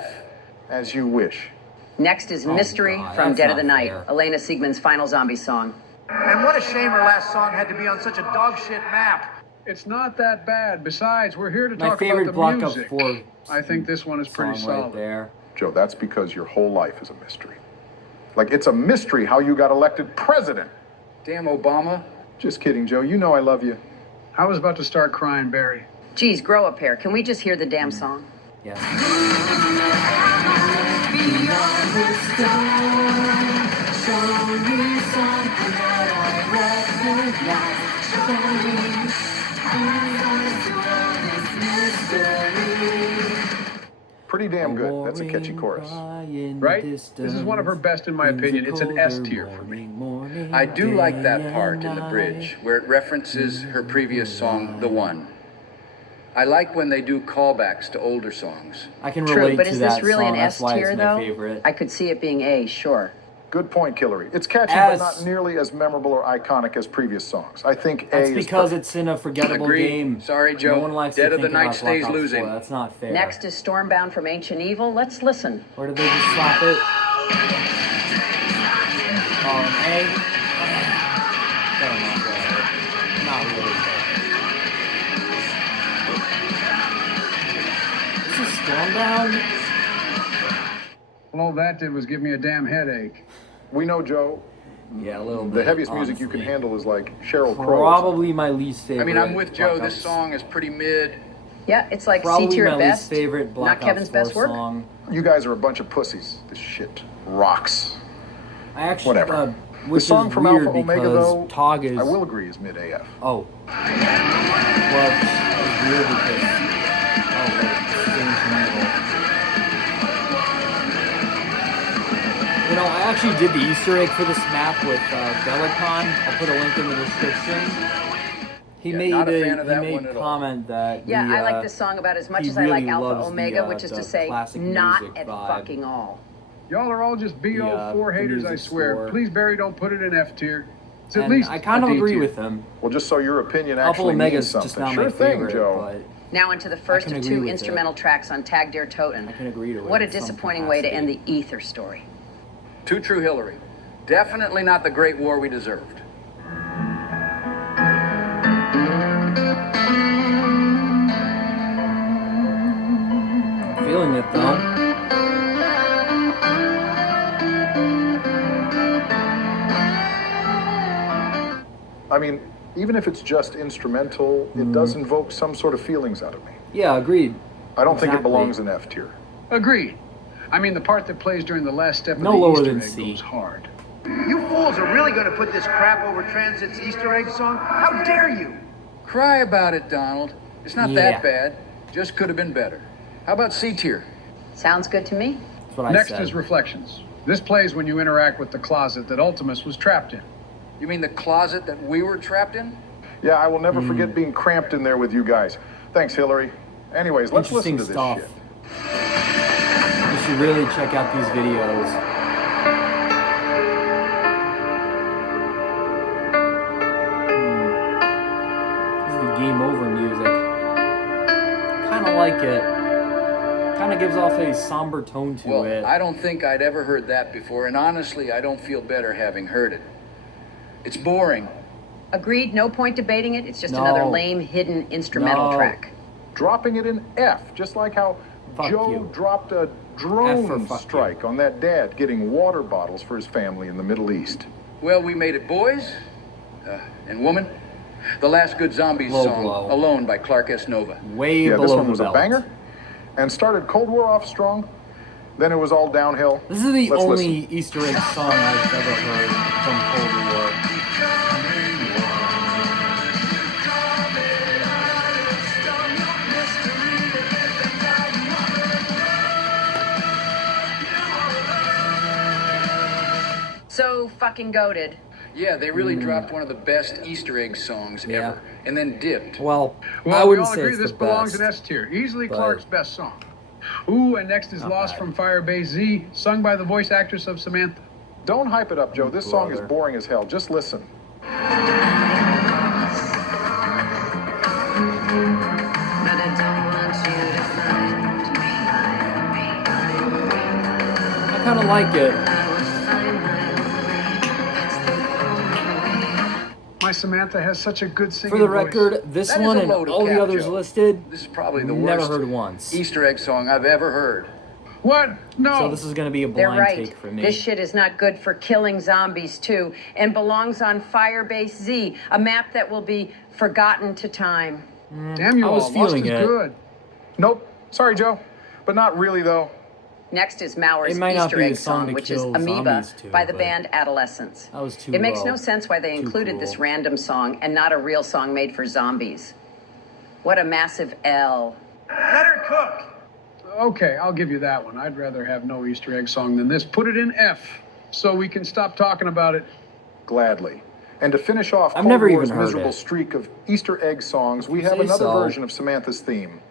As you wish. Next is Mystery God, from that's Dead of the not Night, fair. Elena Siegman's final zombie song. And what a shame her last song had to be on such a dog shit map. It's not that bad. Besides, we're here to My talk favorite about the block up music. 4 I think this one is pretty song right solid. there. Joe, that's because your whole life is a mystery. Like, it's a mystery how you got elected president. Damn Obama. Just kidding, Joe. You know I love you. I was about to start crying, Barry. Geez, grow a pair. Can we just hear the damn song? Yes. Pretty damn good. That's a catchy chorus. Right? This is one of her best in my opinion. It's an S tier for me. I do like that part in the bridge where it references her previous song, The One. I like when they do callbacks to older songs. I can True, relate but to is that this really song. an That's S why tier, it's my though? favorite. I could see it being A, sure. Good point, Hillary. It's catchy, S. but not nearly as memorable or iconic as previous songs. I think A That's is because perfect. it's in a forgettable Agreed. game. Sorry, Joe. No one likes Dead to of the think night about stays Black Ops losing. 4. That's not fair. Next is Stormbound from Ancient Evil. Let's listen. Or did they just slap it? A? Fair enough, whatever. Not really. This is Stormbound? Well, all that did was give me a damn headache. We know, Joe, Yeah, a little bit. the heaviest music you can honestly. handle is like Sheryl Crow. Probably my least favorite. I mean, I'm with Joe. Black This Ops- song is pretty mid. Yeah, it's like C Probably tier my at least best. favorite Black Not Kevin's Ops 4 best work. song. You guys are a bunch of pussies. This shit rocks. I actually, Whatever. The which song is from weird Alpha Omega, because though, Tog is. I will agree, is mid AF. Oh. Well, it's weird because. Oh, wait. This is Ancient Evil. You know, I actually did the Easter egg for this map with Velicon. I'll put a link in the description. He Yeah, made not a a, fan of he that made one at all. comment that Yeah, the, I like this song about as much he as I like really Alpha loves Omega, the, which is the to say, classic not music at vibe. fucking all. Y'all are all just BO4 the haters, I music swear. score. Please, Barry, don't put it in F tier. It's at And least I kind of a D agree tier. with him. Well, just so your opinion Alpha actually Omega's means just something. not Sure my thing, favorite, Joe. Now into the first can of agree two with instrumental tracks on Tag Dear Toten. I can agree to it What a in some disappointing way to end capacity. the Ether story. Too true, Hillary. Definitely not the great war we deserved. Feeling it though. I mean, even if it's just instrumental, it does invoke some sort of feelings out of me. Yeah, agreed. I don't think it Exactly. belongs in F tier. Agreed. I mean, the part that plays during the last step No of the lower Easter than egg C. goes hard. You fools are really going to put this crap over Transit's Easter egg song? How dare you? Cry about it, Donald. It's not Yeah. that bad. Just could have been better. How about C tier? Sounds good to me. That's what I Next said. is Reflections. This plays when you interact with the closet that Ultimus was trapped in. You mean the closet that we were trapped in? Yeah, I will never forget being cramped in there with you guys. Thanks, Hillary. Anyways, let's listen Interesting to this stuff. shit. You should really check out these videos. This is the game over music. Kind of like it. Kind of gives off a somber tone to Well, it. I don't think I'd ever heard that before, and honestly, I don't feel better having heard it. It's boring. Agreed, no point debating it. It's just No. another lame, hidden instrumental No. track. Dropping it in F, just like how Fuck Joe you. dropped a F for drone fuck strike on that dad getting water bottles for his family in the Middle East. Well, we made it, boys and woman. The Last Good Zombies Low song, blow. Alone by Clark S. Nova. Way Yeah, below this one the was belt. a banger and started Cold War off strong. Then it was all downhill. This is the Let's only listen. Easter egg song I've ever heard from Cold War. So fucking goated. Yeah, they really dropped one of the best Easter egg songs Yeah. ever, and then dipped. Well, Well, I we wouldn't all say agree it's this the belongs best. in S tier. Easily but- Clark's best song. Ooh, and next is Not Lost bad. from Firebase Z, sung by the voice actress of Samantha. Don't hype it up, Joe. This song is Brother. boring as hell. Just listen. I kind of like it. My Samantha has such a good singing For the voice. record, this That is one a and load of all the cap, others Joe. listed, This is probably the never worst heard once. Easter egg song I've ever heard. What? No. So this is going to be a They're blind right. take for me. This shit is not good for killing zombies too, and belongs on Firebase Z, a map that will be forgotten to time. Damn you I was all. Lost feeling is it. good. Nope. Sorry, Joe. But not really, though. Next is Mauer's It might not Easter be egg the song song, to which is kill Amoeba zombies to, by the but band Adolescence. that was too It makes low. no sense why they Too included this cool. random song and not a real song made for zombies. What a massive L. Let her cook. Okay, I'll give you that one. I'd rather have no Easter egg song than this. Put it in F so we can stop talking about it. Gladly. And to finish off I've Cold never War's even heard miserable it. streak of Easter egg songs, we have Say another so. version of Samantha's theme.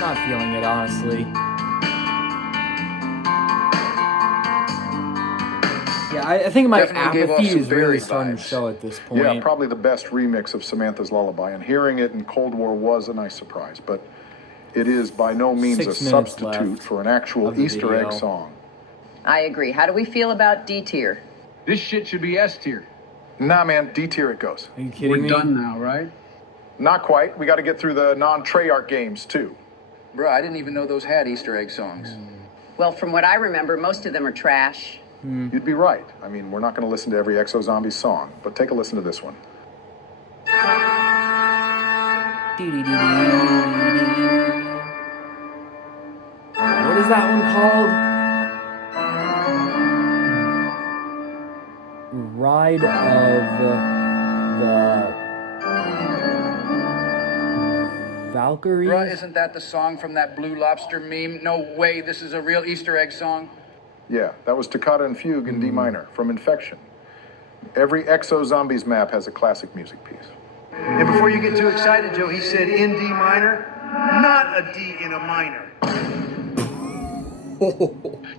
Not feeling it, honestly. Yeah, I think my Definitely gave off apathy some is really Barry starting to vibes. show at this point. Yeah, probably the best remix of Samantha's Lullaby, and hearing it in Cold War was a nice surprise, but it is by no means 6 a minutes substitute left for an actual of the Easter egg video. song. I agree. How do we feel about D tier? This shit should be S tier. Nah, man, D tier it goes. Are you kidding We're me? done now, right? Not quite. We got to get through the non-Treyarch games, too. Bruh, I didn't even know those had Easter egg songs. Well, from what I remember, most of them are trash. You'd be right. I mean, we're not going to listen to every Exo Zombie song, but take a listen to this one. What is that one called? Ride of the Valkyrie? Bruh, isn't that the song from that Blue Lobster meme? No way, this is a real Easter egg song. Yeah, that was Toccata and Fugue in D minor from Infection. Every Exo Zombies map has a classic music piece. And before you get too excited, Joe, he said in D minor, not a D in a minor.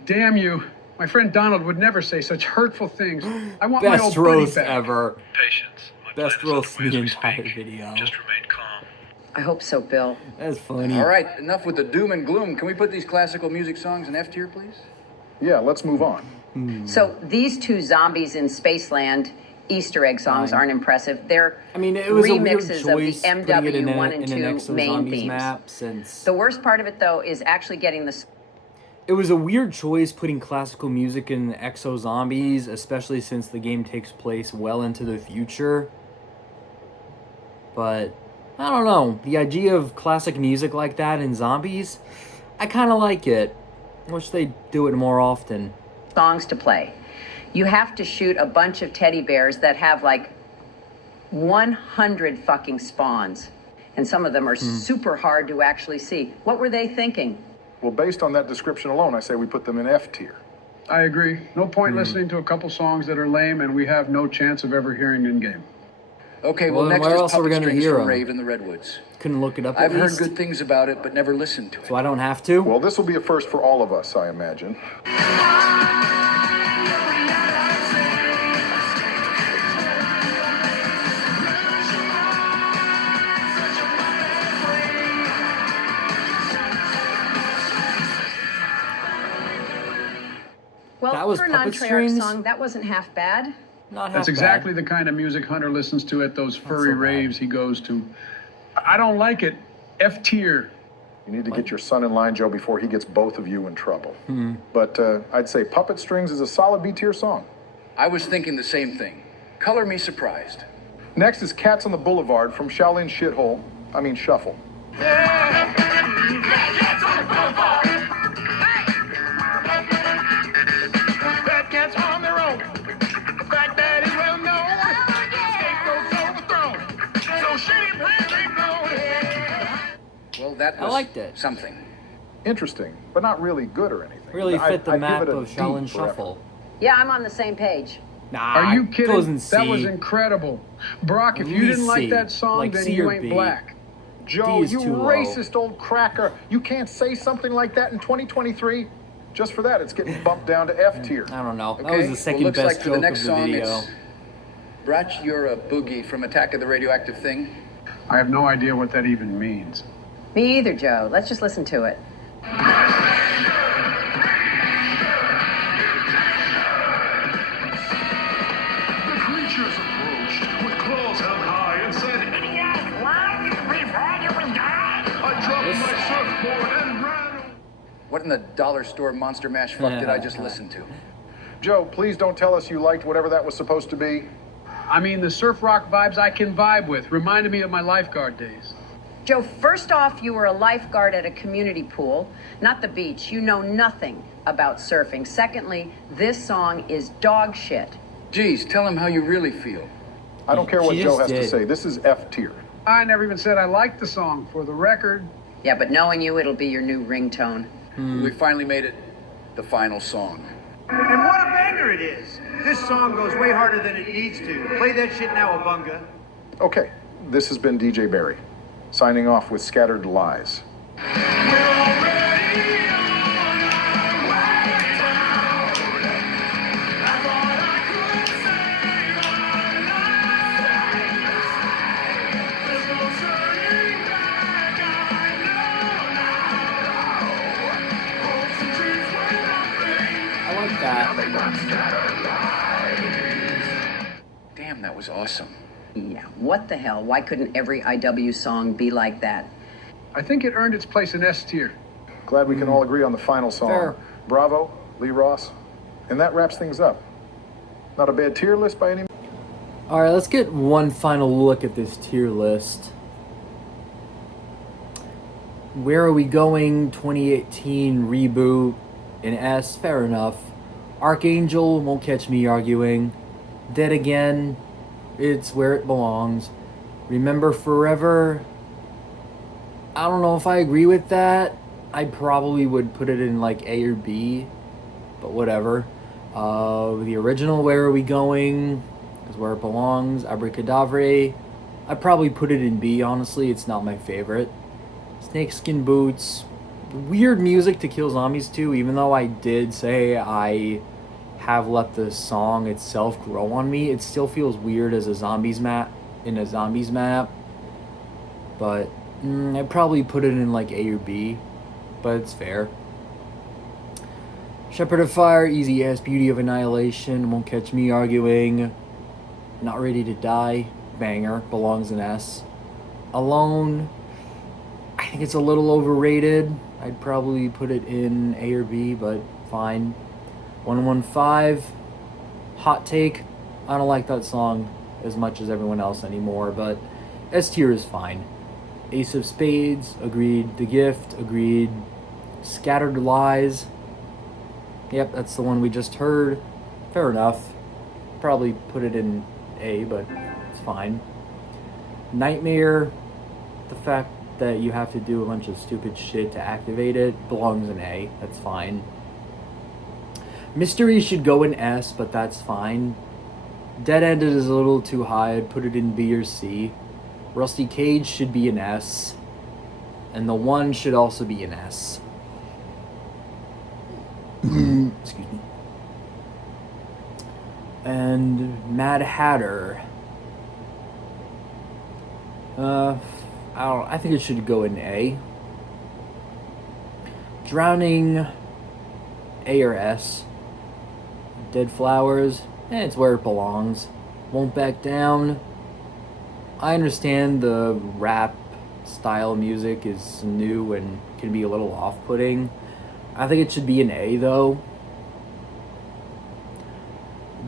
Damn you. My friend Donald would never say such hurtful things. I want my old Best buddy roast back. ever. Patience. My Best plan is roast in underway the as we entire speak. video. Just remain calm. I hope so, Bill. That's funny. All right, enough with the doom and gloom. Can we put these classical music songs in F tier, please? Yeah, let's move on. So these two zombies in Spaceland Easter egg songs Fine. aren't impressive. They're I mean, it was a weird remixes choice of the putting it in, MW1 in and an 2 Exo main Zombies themes. map since The worst part of it, though, is actually getting the it was a weird choice putting classical music in Exo Zombies, especially since the game takes place well into the future. But I don't know, the idea of classic music like that in Zombies, I kind of like it. Wish they'd do it more often. songs to play. You have to shoot a bunch of teddy bears that have like 100 fucking spawns. And some of them are super hard to actually see. What were they thinking? Well, based on that description alone, I say we put them in F tier. I agree. No point listening to a couple songs that are lame and we have no chance of ever hearing in game. Okay, Well, well, then next where is else are we Puppet gonna Strings hear from 'em? Rave in the Redwoods. Couldn't look it up I've at heard least, good things about it, but never listened to it. so I don't have to. Well, this will be a first for all of us, I imagine. Well, That was for a Puppet non-Treyarch Strings? song, that wasn't half bad. Not That's half exactly bad. the kind of music Hunter listens to at those furry so bad. raves he goes to. I don't like it. F tier. You need to get your son in line, Joe, before he gets both of you in trouble. But I'd say Puppet Strings is a solid B tier song. I was thinking the same thing. Color me surprised. Next is Cats on the Boulevard from Shaolin Shuffle. Fat cats on their own. The fact that is well known. Scapegoats overthrown. So shitty plans ain't known. Well, that I was liked it. something. Interesting, but not really good or anything. Really fit the I'd map give it a of D Shaolin for effort. Shuffle. Yeah, I'm on the same page. Nah, Are you it kidding? goes in C. That was incredible. Brock, if At you didn't least like C. that song, Like then C you or ain't B. black. Joe, D is you too low. racist old cracker. You can't say something like that in 2023. Just for that, it's getting bumped down to F tier. I don't know. That Okay, was the second well, looks best like for joke the next of the song video. it's Brach, you're a boogie from Attack of the Radioactive Thing. I have no idea what that even means. Me either, Joe. Let's just listen to it. The creatures approached with claws held high and said, I dropped my surfboard and ran. What in the dollar store monster mash fuck did I just listen to? Joe, please don't tell us you liked whatever that was supposed to be. I mean, the surf rock vibes I can vibe with. Reminded me of my lifeguard days. Joe, first off, you were a lifeguard at a community pool, not the beach. You know nothing about surfing. Secondly, this song is dog shit. Geez, tell him how you really feel. I don't care what She Joe just has to did. say. This is F tier. I never even said I liked the song, for the record. Yeah, but knowing you, it'll be your new ringtone. We finally made it the final song. And what a banger it is. This song goes way harder than it needs to. Play that shit now, Abunga. Okay, this has been DJ Barry, signing off with Scattered Lies. I like that. Damn, that was awesome. Yeah, what the hell? Why couldn't every IW song be like that? I think it earned its place in S tier. Glad we can all agree on the final song. Fair. Bravo, Lee Ross. And that wraps things up. Not a bad tier list by any means. All right, let's get one final look at this tier list. Where Are We Going? 2018 reboot in S, fair enough. Archangel, won't catch me arguing. Dead Again, it's where it belongs. Remember Forever, I don't know if I agree with that. I probably would put it in like A or B, but whatever. The original Where Are We Going is where it belongs. Abracadabra, I'd probably put it in B, honestly. It's not my favorite. Snakeskin Boots, weird music to kill zombies to, even though I did say I have let the song itself grow on me. It still feels weird as a zombies map, but I'd probably put it in like A or B, but it's fair. Shepherd of Fire, easy ass. Beauty of Annihilation, won't catch me arguing. Not Ready to Die, banger, belongs in S. Alone, I think it's a little overrated. I'd probably put it in A or B, but fine. 115, hot take. I don't like that song as much as everyone else anymore, but S tier is fine. Ace of Spades, agreed. The Gift, agreed. Scattered Lies, yep, that's the one we just heard. Fair enough. Probably put it in A, but it's fine. Nightmare, the fact that you have to do a bunch of stupid shit to activate it, belongs in A. That's fine. Mystery should go in S, but that's fine. Dead Ended is a little too high. I'd put it in B or C. Rusty Cage should be an S. And the One should also be an S. Excuse me. And Mad Hatter. I think it should go in A. Drowning, A or S. Dead Flowers, it's where it belongs. Won't Back Down. I understand the rap style music is new and can be a little off-putting. I think it should be an A though.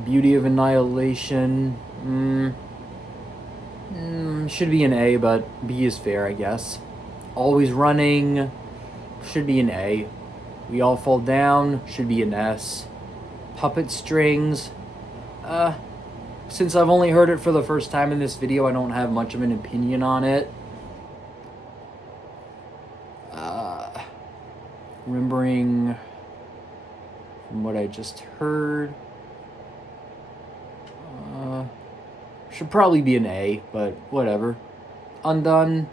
Beauty of Annihilation, should be an A, but B is fair, I guess. Always Running should be an A. We All Fall Down should be an S. Puppet Strings, since I've only heard it for the first time in this video, I don't have much of an opinion on it. Remembering from what I just heard, should probably be an A, but whatever. Undone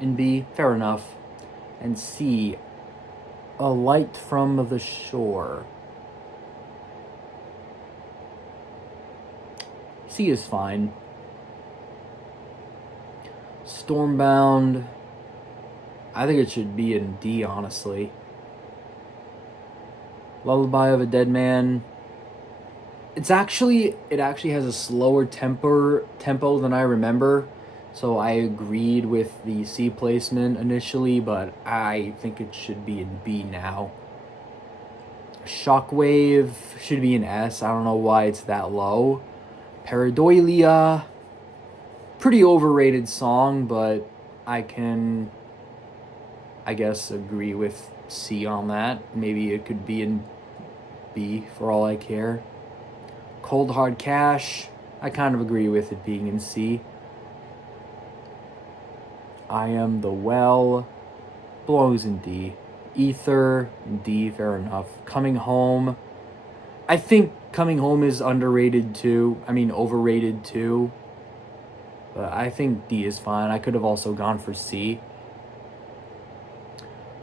in B, fair enough. And C, A Light from the Shore. C is fine. Stormbound, I think it should be in D, honestly. Lullaby of a Dead Man, it actually has a slower tempo than I remember, so I agreed with the C placement initially, but I think it should be in B now. Shockwave should be an S. I don't know why it's that low. Pareidolia, pretty overrated song, but I can, I guess, agree with C on that. Maybe it could be in B for all I care. Cold Hard Cash, I kind of agree with it being in C. I Am the Well, belongs in D. Ether, D, fair enough. Coming Home, I think Coming Home is underrated too. I mean, overrated too. But I think D is fine. I could have also gone for C.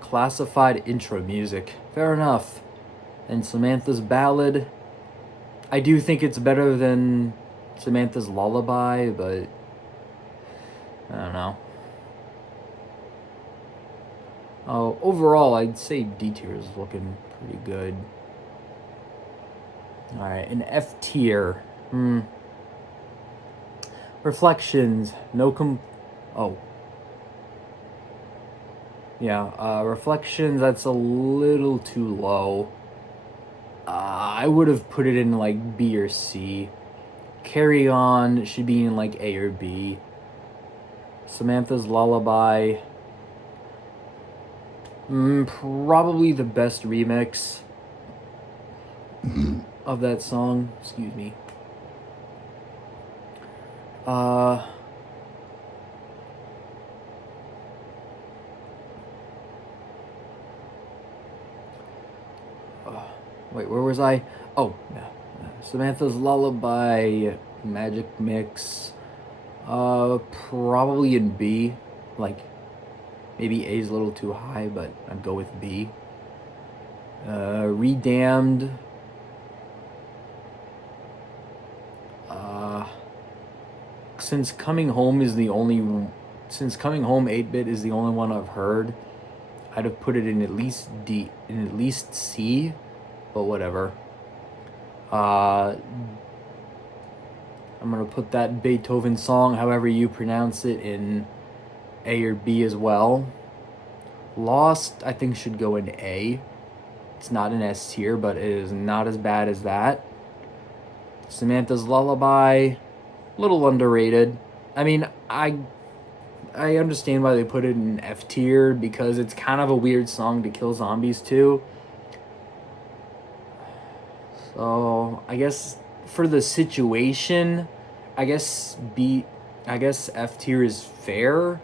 Classified intro music, fair enough. And Samantha's Ballad, I do think it's better than Samantha's Lullaby, but I don't know. Oh, overall, I'd say D tier is looking pretty good. All right, an F tier. Reflections, Reflections, that's a little too low. I would have put it in like B or C. Carry On should be in like A or B. Samantha's Lullaby, probably the best remix of that song. Excuse me. Wait, where was I? Oh, yeah. Samantha's Lullaby, Magic Mix, probably in B. Like, maybe A's a little too high, but I'd go with B. Redamned. Since Coming Home 8-bit is the only one I've heard, I'd have put it in at least D, in at least C, but whatever. I'm gonna put that Beethoven song, however you pronounce it, in A or B as well. Lost, I think, should go in A. It's not an S tier, but it is not as bad as that. Samantha's Lullaby, a little underrated. I mean, I understand why they put it in F tier, because it's kind of a weird song to kill zombies to. So, I guess for the situation, I guess F tier is fair.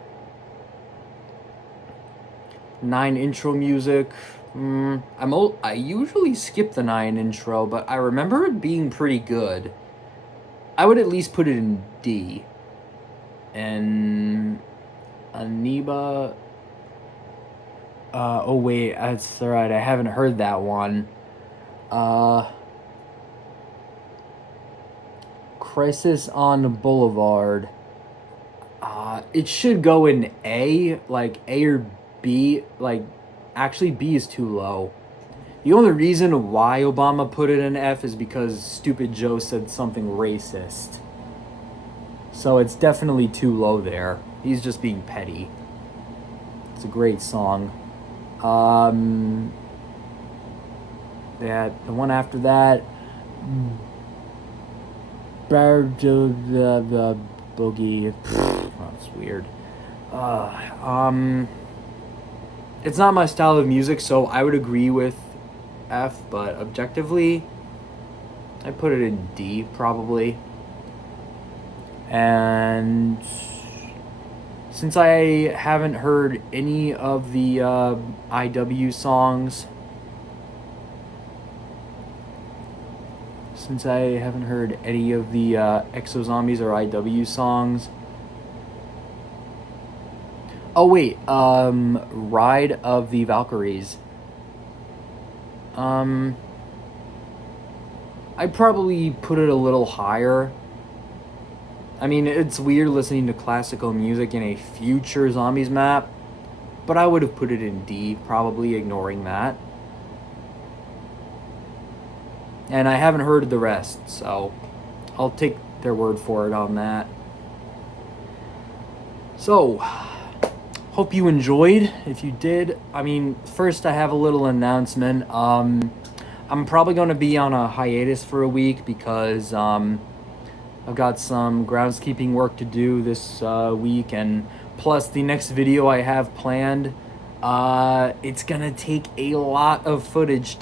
9 intro music. I usually skip the 9 intro, but I remember it being pretty good. I would at least put it in D. And Aniba. Oh wait, that's right. I haven't heard that one. Crisis on Boulevard. It should go in A, like A or B. Like, actually, B is too low. The only reason why Obama put it in F is because Stupid Joe said something racist. So it's definitely too low there. He's just being petty. It's a great song. The one after that, the Boogie. That's weird. It's not my style of music, so I would agree with F, but objectively, I put it in D, probably. And since I haven't heard any of the IW songs, Exo Zombies or IW songs. Oh wait, Ride of the Valkyries. I'd probably put it a little higher. I mean, it's weird listening to classical music in a future zombies map, but I would have put it in D, probably, ignoring that. And I haven't heard the rest, so I'll take their word for it on that. So, hope you enjoyed. If you did, I mean, first I have a little announcement. I'm probably going to be on a hiatus for a week because I've got some groundskeeping work to do this week, and plus the next video I have planned, it's gonna take a lot of footage.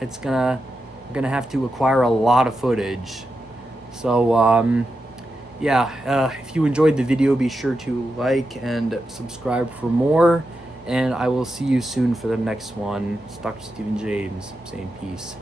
I'm gonna have to acquire a lot of footage. So if you enjoyed the video, be sure to like and subscribe for more, and I will see you soon for the next one. It's Dr. Stephen James saying peace.